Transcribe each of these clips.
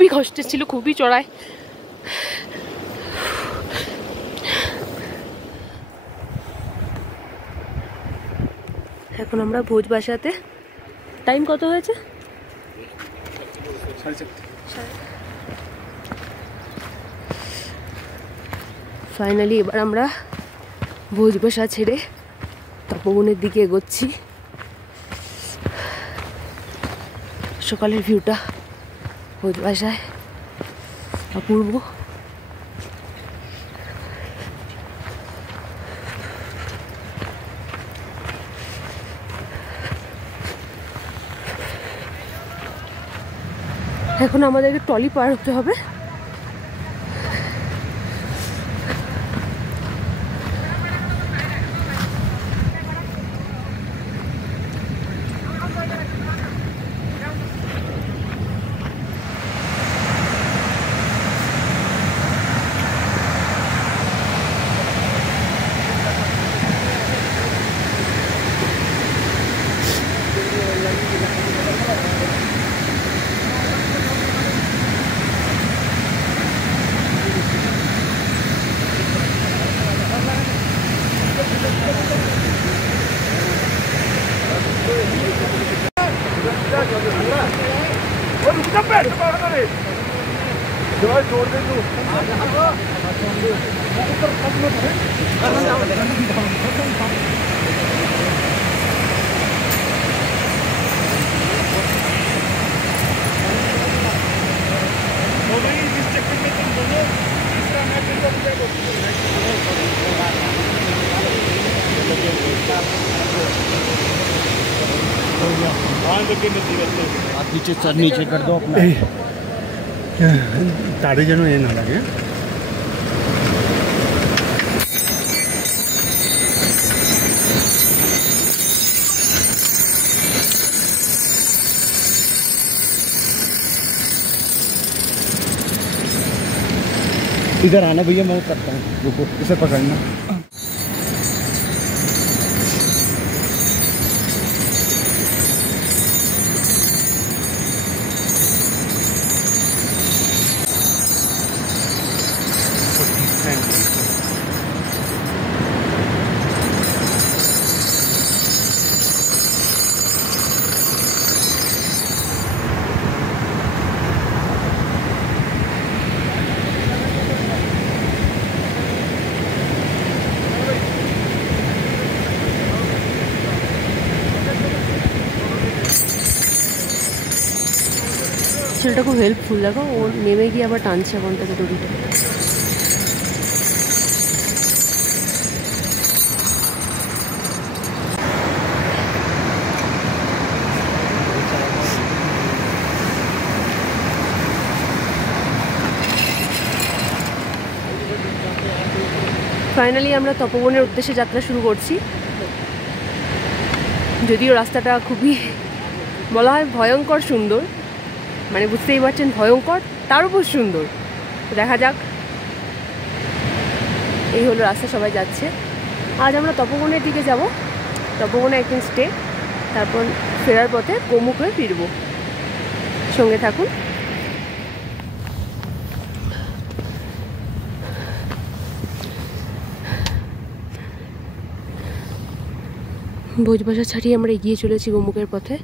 খুবই কষ্টের ছিল, খুবই চড়ায়। এখন আমরা ভোজ বাসাতে। টাইম কত হয়েছে? ফাইনালি এবার আমরা ভোজ বাসা ছেড়ে তপবনের দিকে এগোচ্ছি। সকালের ভিউটা ভোজ বাসায় অপূর্ব। এখন আমাদেরকে ট্রলি পার হতে হবে। नीचे सर नीचे कर दो अपना, दाढ़ी जन ये ना लगे। इधर आना भैया, मैं करता हूँ, रुको इसे पकड़ना। ছেলেটা খুব হেল্পফুল, দেখো ও নেমে গিয়ে আবার টানছে এখন থেকে দড়িটা। ফাইনালি আমরা তপবনের উদ্দেশ্যে যাত্রা শুরু করছি। যদিও রাস্তাটা খুবই বলা হয় ভয়ঙ্কর সুন্দর, মানে বুঝতেই পারছেন ভয়ঙ্কর তার উপর সুন্দর। দেখা যাক। এই হলো রাস্তা, সবাই যাচ্ছে। আজ আমরা তপবনের দিকে যাব, তপবনে একদিন স্টে, তারপর ফেরার পথে গোমুখ হয়ে ফিরবো। সঙ্গে থাকুন। ভোজবাসা ছাড়িয়ে আমরা এগিয়ে চলেছি গোমুখের পথে।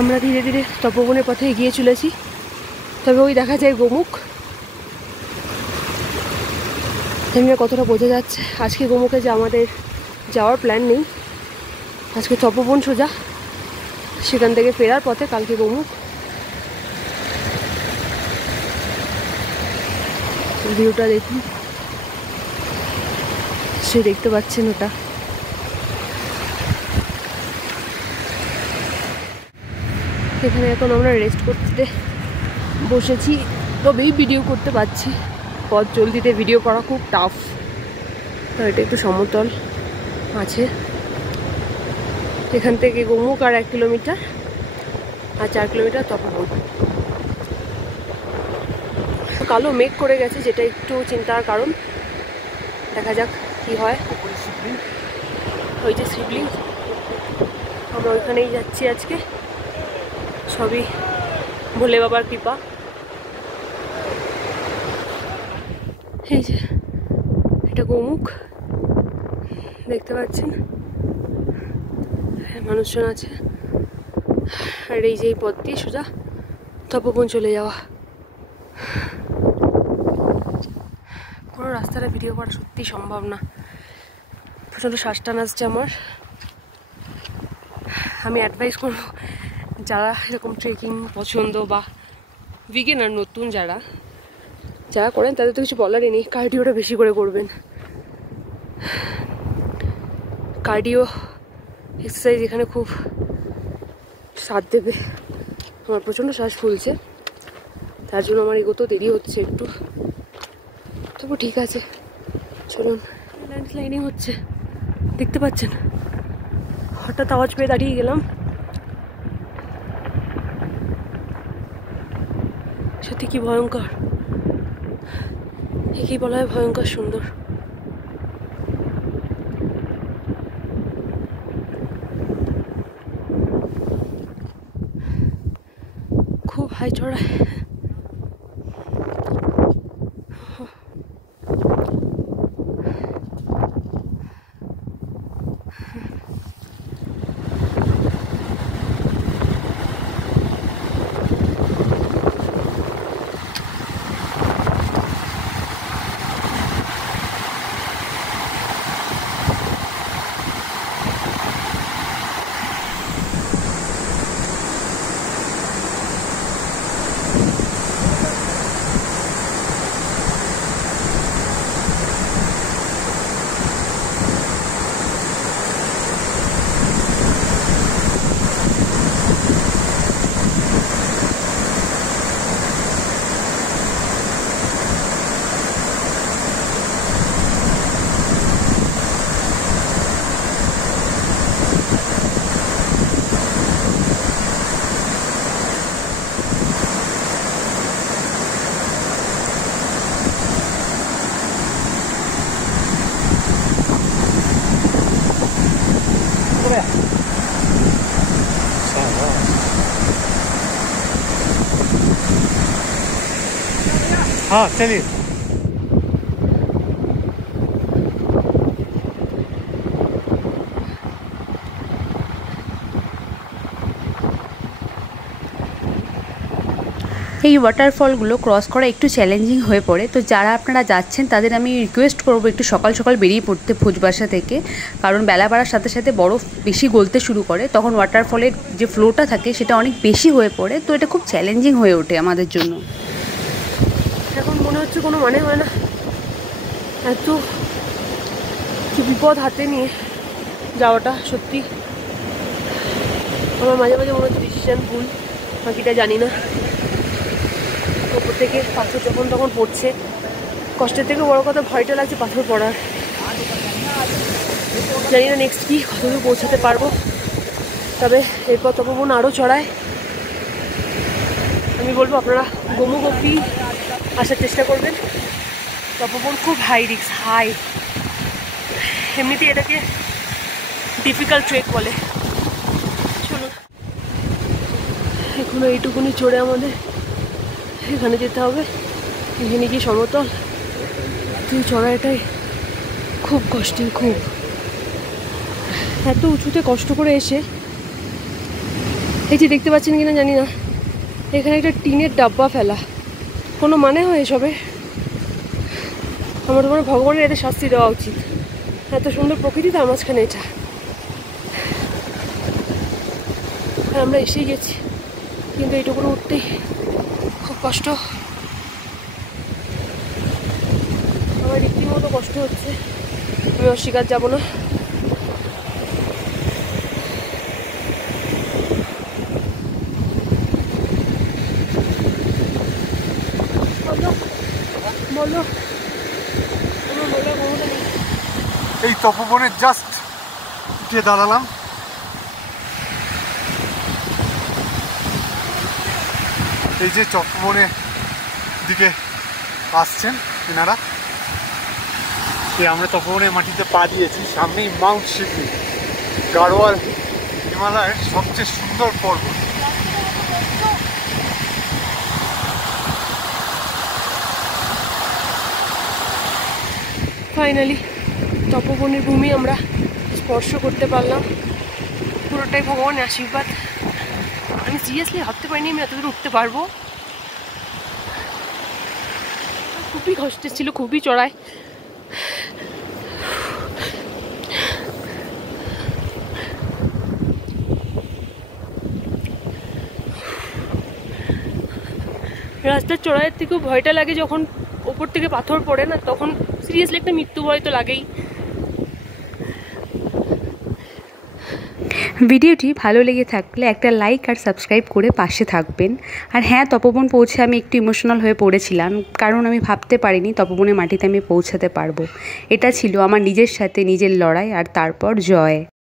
আমরা ধীরে ধীরে তপবনের পথে এগিয়ে চলেছি। তবে ওই দেখা যায় গোমুখ। জানি না কতটা বোঝা যাচ্ছে। আজকে গোমুখে যে আমাদের যাওয়ার প্ল্যান নেই, আজকে তপবন সোজা, সেখান থেকে ফেরার পথে কালকে গোমুখ। ভিউটা দেখুন, সে দেখতে পাচ্ছেন ওটা। এখানে এখন আমরা রেস্ট করতে বসেছি, তবেই ভিডিও করতে পারছি। পথ জলদিতে ভিডিও করা খুব টাফ। এটা একটু সমতল আছে। এখান থেকে গোমুখ আর 1 কিলোমিটার, আর 4 কিলোমিটার তপবন। কালো মেঘ করে গেছে, যেটা একটু চিন্তার কারণ। দেখা যাক কি হয়। ওই যে শিবলিং, আমরা ওইখানেই যাচ্ছি আজকে। সবই ভোলে বাবার কৃপা। এই যে এটা গোমুখ, দেখতে পাচ্ছেন মানুষজন আছে। আর এই যে এই পথ দিয়ে সোজা তপবন চলে যাওয়া। পুরো রাস্তাটা ভিডিও করা সত্যি সম্ভব না, প্রচণ্ড শ্বাস টান আসছে আমার। আমি অ্যাডভাইস করবো যারা এরকম ট্রেকিং পছন্দ বা বিগিনার নতুন যারা করেন, তাদের তো কিছু বলারই নেই। কার্ডিওটা বেশি করে করবেন। কার্ডিও এক্সারসাইজ এখানে খুব সাথ দেবে। আমার প্রচণ্ড শ্বাস ফুলছে, তার জন্য আমার এগোতেও দেরি হচ্ছে একটু, তবু ঠিক আছে। চলুন। ল্যান্ডস্লাইডিং হচ্ছে, দেখতে পাচ্ছেন। হঠাৎ আওয়াজ পেয়ে দাঁড়িয়ে গেলাম। সত্যি কি ভয়ঙ্কর, একেই বলা হয় ভয়ঙ্কর সুন্দর। খুব হাই চড়ায়। हाँ चलिए। এই ওয়াটারফলগুলো ক্রস করা একটু চ্যালেঞ্জিং হয়ে পড়ে। তো যারা আপনারা যাচ্ছেন তাদের আমি রিকোয়েস্ট করবো একটু সকাল সকাল বেরিয়ে পড়তে ভোজবাসা থেকে, কারণ বেলা বাড়ার সাথে সাথে বরফ বেশি গলতে শুরু করে, তখন ওয়াটারফলের যে ফ্লোটা থাকে সেটা অনেক বেশি হয়ে পড়ে। তো এটা খুব চ্যালেঞ্জিং হয়ে ওঠে আমাদের জন্য। এখন মনে হচ্ছে কোনো মানে হয় না, এত কি বিপদ হাতে নিয়ে যাওয়াটা। সত্যি আমার মাঝে মাঝে মনে হচ্ছে ডিসিশন ভুল, বাকিটা জানি না। ওপর থেকে পাথর যখন তখন পড়ছে, কষ্টের থেকে বড় কথা ভয়টা লাগছে পাথর পড়ার। জানি না নেক্সট কি কতদূর পৌঁছাতে পারবো। তবে এরপর তপবন আরও চড়ায়। আমি বলবো আপনারা গোমুখ অব্দি আসার চেষ্টা করবেন। তপবন খুব হাই রিস্ক, হাই। এমনিতে এটাকে ডিফিকাল্ট ট্রেক বলে। চলুন, এখনো এইটুকুনি চড়ে আমাদের এখানে যেতে হবে। এখানে কি সমতল, তুই চড়াইটাই খুব কষ্টের। খুব এত উঁচুতে কষ্ট করে এসে, এই যে দেখতে পাচ্ছেন কিনা জানি না, এখানে একটা টিনের ডাব্বা ফেলা। কোনো মানে হয় এসবে? আমার মনে ভগবানের এদের শাস্তি দেওয়া উচিত। এত সুন্দর প্রকৃতি, তার মাঝখানে এটা। আর আমরা এসেই গেছি, কিন্তু এইটুকুনো উঠতেই খুব কষ্ট। আমার রীতিমতো কষ্ট হচ্ছে, আমি অস্বীকার যাব না। বলো, আমার বলার ক্ষমতা নেই। এই তপবনে জাস্ট উঠে দাঁড়ালাম। এই যে তপবনে দিকে আসছেন এনারা, এই আমরা তপবনের মাটিতে পা দিয়েছি। সামনেই মাউন্ট শিবলি, গাড়োয়াল হিমালয়ের সবচেয়ে সুন্দর পর্বত। ফাইনালি তপবনের ভূমি আমরা স্পর্শ করতে পারলাম, পুরোটাই ভগবানের আশীর্বাদ। আমি সিরিয়াসলি ভাবতে পারিনি আমি এতদূর উঠতে পারবো। খুবই কষ্ট ছিল, খুবই চড়াই। রাস্তার চড়াইয়ের থেকেও ভয়টা লাগে যখন ওপর থেকে পাথর পড়ে না, তখন সিরিয়াসলি একটা মৃত্যু ভয় তো লাগেই। ভিডিওটি ভালো লেগে থাকলে একটা লাইক আর সাবস্ক্রাইব করে পাশে থাকবেন। আর হ্যাঁ, তপবন পৌঁছে আমি একটু ইমোশনাল হয়ে পড়েছিলাম, কারণ আমি ভাবতে পারিনি তপবনের মাটিতে আমি পৌঁছাতে পারবো। এটা ছিল আমার নিজের সাথে নিজের লড়াই আর তারপর জয়।